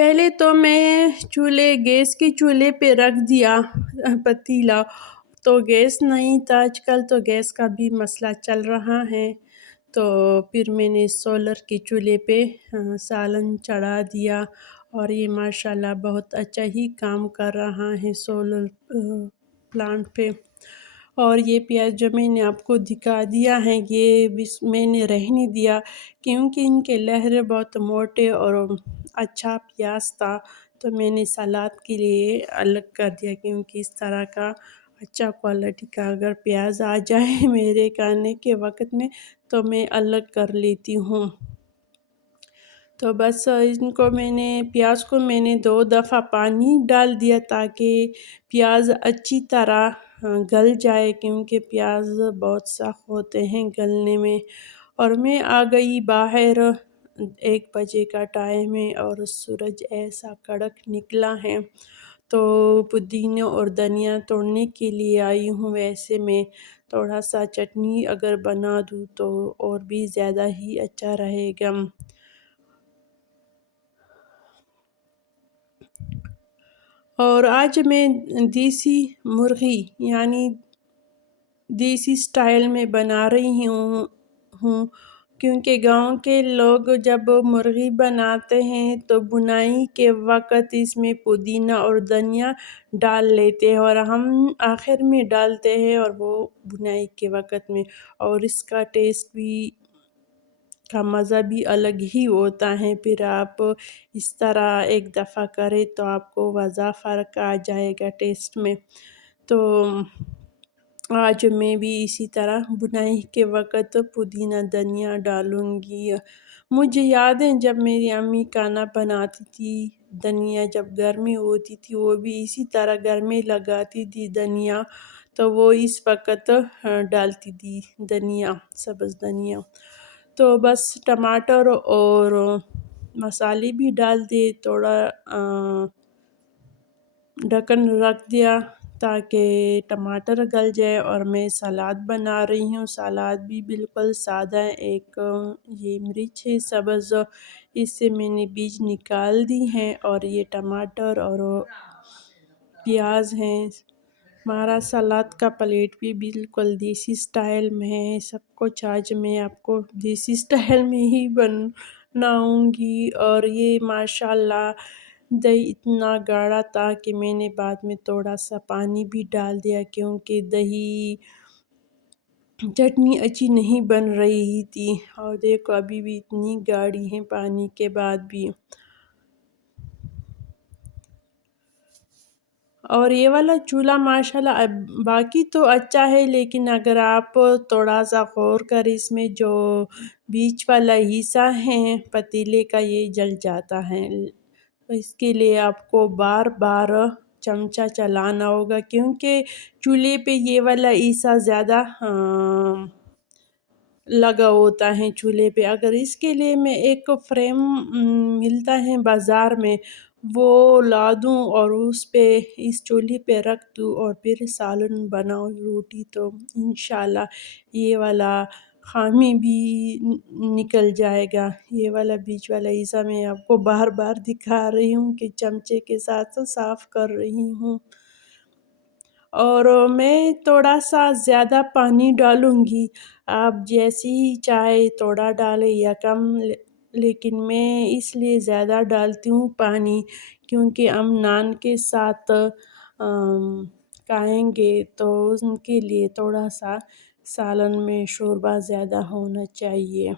پہلے تو میں گیس کے چولہے پہ رکھ دیا پتیلا، تو گیس نہیں تھا، آج کل تو گیس کا بھی مسئلہ چل رہا ہے، تو پھر میں نے سولر کے چولہے پہ سالن چڑھا دیا، اور یہ ماشاءاللہ بہت اچھا ہی کام کر رہا ہے سولر پلانٹ پہ۔ اور یہ پیاز جو میں نے آپ کو دکھا دیا ہے، یہ بھی میں نے رہنے دیا کیونکہ ان کے لہرے بہت موٹے اور اچھا پیاز تھا، تو میں نے سلاد کے لیے الگ کر دیا، کیونکہ اس طرح کا اچھا کوالٹی کا اگر پیاز آ جائے میرے کھانے کے وقت میں تو میں الگ کر لیتی ہوں۔ تو بس پیاز کو میں نے 2 دفعہ پانی ڈال دیا تاکہ پیاز اچھی طرح گل جائے، کیونکہ پیاز بہت سخت ہوتے ہیں گلنے میں۔ اور میں آ گئی باہر، 1 بجے کا ٹائم ہے اور سورج ایسا کڑک نکلا ہے، تو پودینہ اور دھنیا توڑنے کے لیے آئی ہوں۔ ویسے میں تھوڑا سا چٹنی اگر بنا دوں تو اور بھی زیادہ ہی اچھا رہے گا۔ اور آج میں دیسی مرغی یعنی دیسی سٹائل میں بنا رہی ہوں، کیونکہ گاؤں کے لوگ جب مرغی بناتے ہیں تو بنائی کے وقت اس میں پودینہ اور دھنیا ڈال لیتے ہیں، اور ہم آخر میں ڈالتے ہیں اور وہ بنائی کے وقت میں، اور اس کا ٹیسٹ بھی کا مزہ بھی الگ ہی ہوتا ہے۔ پھر آپ اس طرح ایک دفعہ کریں تو آپ کو واضح فرق آ جائے گا ٹیسٹ میں۔ تو آج میں بھی اسی طرح بنائی کے وقت پودینہ دھنیا ڈالوں گی۔ مجھے یاد ہے جب میری امی کھانا بناتی تھی، دھنیا جب گھر میں ہوتی تھی وہ بھی اسی طرح گھر میں لگاتی تھی دھنیا، تو وہ اس وقت ڈالتی تھی دھنیا، سبز دھنیا۔ تو بس ٹماٹر اور مسالے بھی ڈال دیے، تھوڑا ڈھکن رکھ دیا تاکہ ٹماٹر گل جائے، اور میں سلاد بنا رہی ہوں۔ سلاد بھی بالکل سادہ ہے، ایک یہ مرچ ہے سبز، اس سے میں نے بیج نکال دی ہیں، اور یہ ٹماٹر اور پیاز ہیں۔ ہمارا سلاد کا پلیٹ بھی بالکل دیسی سٹائل میں ہے، سب کچھ آج میں آپ کو دیسی سٹائل میں ہی بناؤں گی۔ اور یہ ماشاءاللہ دہی اتنا گاڑھا تھا کہ میں نے بعد میں تھوڑا سا پانی بھی ڈال دیا، کیونکہ دہی چٹنی اچھی نہیں بن رہی تھی، اور دیکھو ابھی بھی اتنی گاڑھی ہے پانی کے بعد بھی۔ اور یہ والا چولہا ماشاءاللہ باقی تو اچھا ہے، لیکن اگر آپ تھوڑا سا غور کریں اس میں جو بیچ والا حصہ ہے پتیلے کا یہ جل جاتا ہے، تو اس کے لیے آپ کو بار بار چمچہ چلانا ہوگا، کیونکہ چولہے پہ یہ والا حصہ زیادہ لگا ہوتا ہے چولہے پہ۔ اگر اس کے لیے میں ایک فریم ملتا ہے بازار میں، وہ لا دوں اور اس پہ اس چولہے پہ رکھ دوں اور پھر سالن بناؤ روٹی، تو انشاءاللہ یہ والا خامی بھی نکل جائے گا۔ یہ والا بیچ والا حصہ میں آپ کو بار بار دکھا رہی ہوں کہ چمچے کے ساتھ صاف کر رہی ہوں۔ اور میں تھوڑا سا زیادہ پانی ڈالوں گی، آپ جیسی ہی چائے تھوڑا ڈالیں یا کم، لیکن میں اس لیے زیادہ ڈالتی ہوں پانی، کیونکہ ہم نان کے ساتھ کھائیں گے تو ان کے لیے تھوڑا سا سالن میں شوربہ زیادہ ہونا چاہیے۔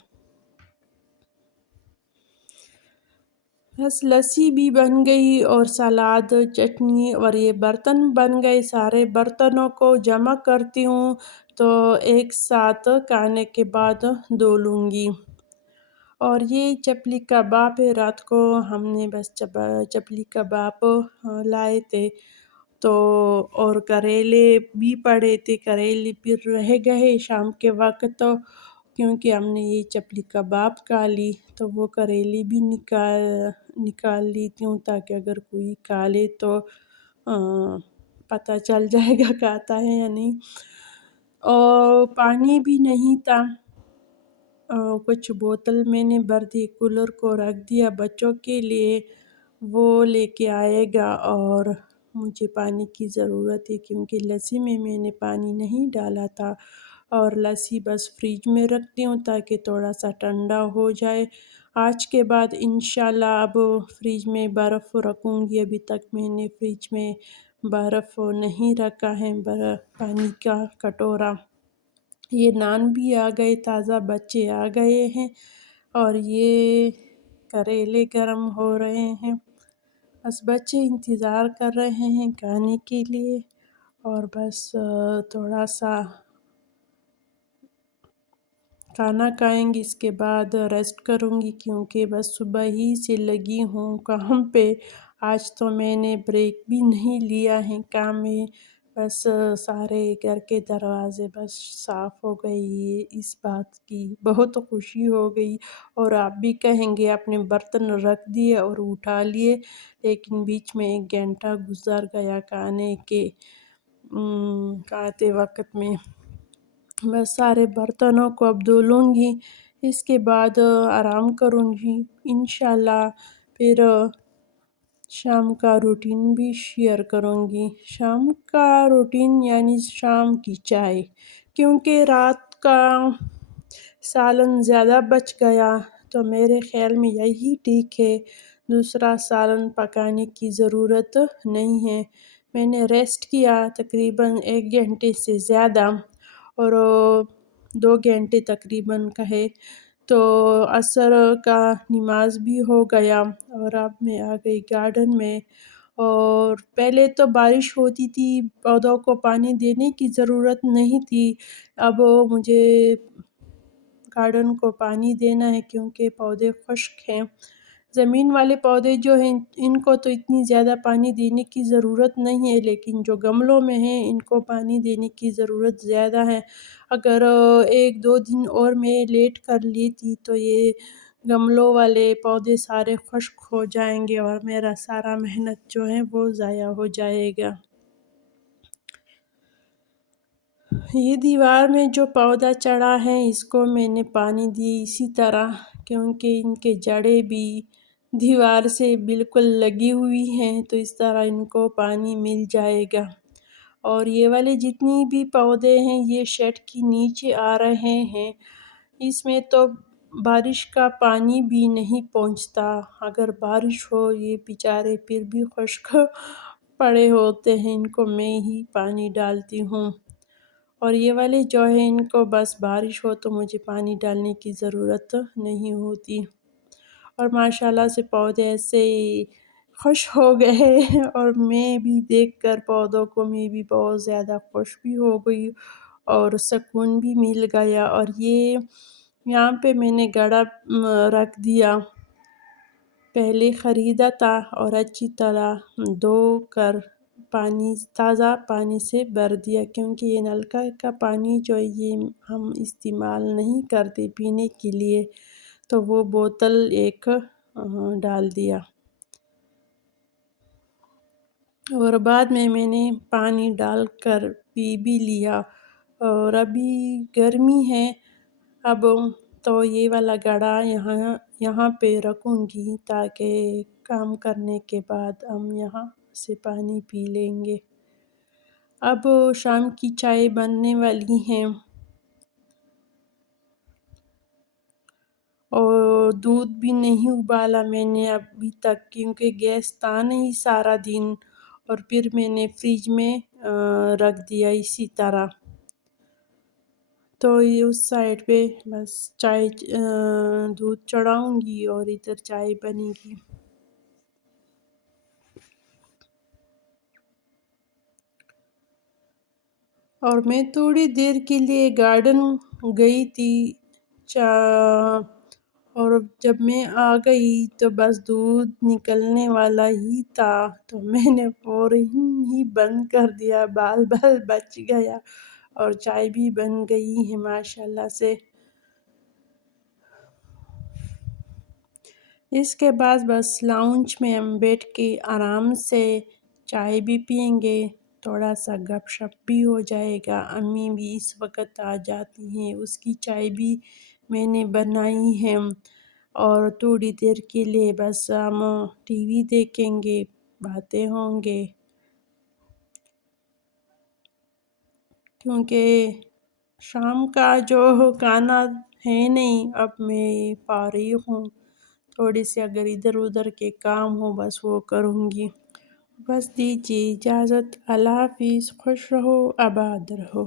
بس لسی بھی بن گئی اور سلاد، چٹنی، اور یہ برتن بن گئے۔ سارے برتنوں کو جمع کرتی ہوں تو ایک ساتھ کھانے کے بعد دھو لوں گی۔ اور یہ چپلی کباب ہے، رات کو ہم نے بس چپلی کباب لائے تھے، تو اور کریلے بھی پڑے تھے، کریلے پھر رہ گئے شام کے وقت، کیونکہ ہم نے یہ چپلی کباب کھا لی، تو وہ کریلے بھی نکال لیتی ہوں تاکہ اگر کوئی کھا لے تو پتہ چل جائے گا کھاتا ہے یا نہیں۔ اور پانی بھی نہیں تھا، کچھ بوتل میں نے بھر دی، کولر کو رکھ دیا بچوں کے لیے، وہ لے کے آئے گا، اور مجھے پانی کی ضرورت ہے کیونکہ لسی میں نے پانی نہیں ڈالا تھا، اور لسی بس فریج میں رکھتی ہوں تاکہ تھوڑا سا ٹھنڈا ہو جائے۔ آج کے بعد انشاءاللہ اب فریج میں برف رکھوں گی، ابھی تک میں نے فریج میں برف نہیں رکھا ہے، پانی کا کٹورا۔ یہ نان بھی آ گئے، تازہ بچے آ گئے ہیں، اور یہ کریلے گرم ہو رہے ہیں، بس بچے انتظار کر رہے ہیں کھانے کے لیے، اور بس تھوڑا سا کھانا کھائیں گے، اس کے بعد ریسٹ کروں گی کیونکہ بس صبح ہی سے لگی ہوں کام پہ۔ آج تو میں نے بریک بھی نہیں لیا ہے کام میں، بس سارے گھر کے دروازے بس صاف ہو گئی، اس بات کی بہت خوشی ہو گئی۔ اور آپ بھی کہیں گے اپنے برتن رکھ دیے اور اٹھا لیے، لیکن بیچ میں 1 گھنٹہ گزر گیا کھاتے وقت میں۔ بس سارے برتنوں کو اب دھو لوں گی، اس کے بعد آرام کروں گی انشاءاللہ۔ پھر شام کا روٹین بھی شیئر کروں گی۔ شام کا روٹین یعنی شام کی چائے، کیونکہ رات کا سالن زیادہ بچ گیا تو میرے خیال میں یہی ٹھیک ہے، دوسرا سالن پکانے کی ضرورت نہیں ہے۔ میں نے ریسٹ کیا تقریباً 1 گھنٹے سے زیادہ، اور 2 گھنٹے تقریباً کہے تو عصر کا نماز بھی ہو گیا، اور اب میں آ گئی گارڈن میں۔ اور پہلے تو بارش ہوتی تھی، پودوں کو پانی دینے کی ضرورت نہیں تھی، اب مجھے گارڈن کو پانی دینا ہے کیونکہ پودے خشک ہیں۔ زمین والے پودے جو ہیں ان کو تو اتنی زیادہ پانی دینے کی ضرورت نہیں ہے، لیکن جو گملوں میں ہیں ان کو پانی دینے کی ضرورت زیادہ ہے۔ اگر 1-2 دن اور میں لیٹ کر لیتی تو یہ گملوں والے پودے سارے خشک ہو جائیں گے، اور میرا سارا محنت جو ہے وہ ضائع ہو جائے گا۔ یہ دیوار میں جو پودا چڑھا ہے اس کو میں نے پانی دی اسی طرح، کیونکہ ان کے جڑیں بھی دیوار سے بالکل لگی ہوئی ہیں، تو اس طرح ان کو پانی مل جائے گا۔ اور یہ والے جتنی بھی پودے ہیں یہ شیڈ کی نیچے آ رہے ہیں، اس میں تو بارش کا پانی بھی نہیں پہنچتا، اگر بارش ہو یہ بیچارے پھر بھی خشک پڑے ہوتے ہیں، ان کو میں ہی پانی ڈالتی ہوں۔ اور یہ والے جو ہیں ان کو بس بارش ہو تو مجھے پانی ڈالنے کی ضرورت نہیں ہوتی، اور ماشاءاللہ سے پودے ایسے خوش ہو گئے اور میں بھی دیکھ کر پودوں کو میں بھی بہت زیادہ خوش بھی ہو گئی اور سکون بھی مل گیا۔ اور یہ یہاں پہ میں نے گڑا رکھ دیا، پہلے خریدا تھا، اور اچھی طرح دھو کر تازہ پانی سے بھر دیا، کیونکہ یہ نلکا کا پانی جو یہ ہم استعمال نہیں کرتے پینے کے لیے، تو وہ بوتل ایک ڈال دیا۔ اور بعد میں نے پانی ڈال کر پی بھی لیا۔ اور ابھی گرمی ہے، اب تو یہ والا گڑا یہاں پہ رکھوں گی تاکہ کام کرنے کے بعد ہم یہاں سے پانی پی لیں گے۔ اب شام کی چائے بننے والی ہیں، اور دودھ بھی نہیں ابالا میں نے ابھی تک کیونکہ گیس تھا نہیں سارا دن، اور پھر میں نے فریج میں رکھ دیا اسی طرح۔ تو یہ اس سائڈ پہ بس چائے دودھ چڑھاؤں گی اور ادھر چائے بنے گی۔ اور میں تھوڑی دیر کے لیے گارڈن گئی تھی، اور جب میں آ گئی تو بس دودھ نکلنے والا ہی تھا، تو میں نے فوراً ہی بند کر دیا، بال بچ گیا، اور چائے بھی بن گئی ہے ماشاءاللہ سے۔ اس کے بعد بس لاؤنج میں ہم بیٹھ کے آرام سے چائے بھی پئیں گے، تھوڑا سا گپ شپ بھی ہو جائے گا۔ امی بھی اس وقت آ جاتی ہیں، اس کی چائے بھی میں نے بنائی ہے، اور تھوڑی دیر کے لیے بس ہم ٹی وی دیکھیں گے، باتیں ہوں گے، کیونکہ شام کا جو کھانا ہے نہیں، اب میں فارغ ہوں، تھوڑی سی اگر ادھر ادھر کے کام ہو بس وہ کروں گی۔ بس دیجیے اجازت، اللہ حافظ، خوش رہو، آباد رہو۔